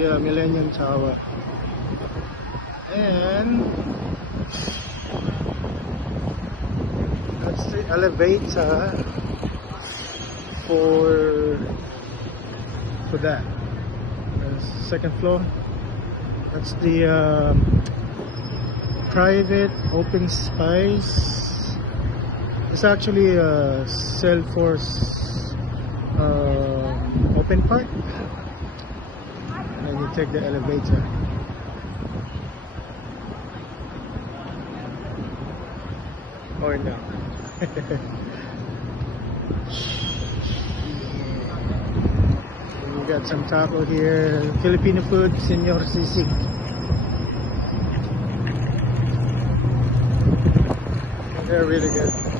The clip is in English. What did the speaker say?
the Millennium Tower. And that's the elevator for that. Second floor. That's the private open space. It's actually a Salesforce open park. And you take the elevator. Or no. We got some taco here. Filipino food, Senor Sisig. They're really good.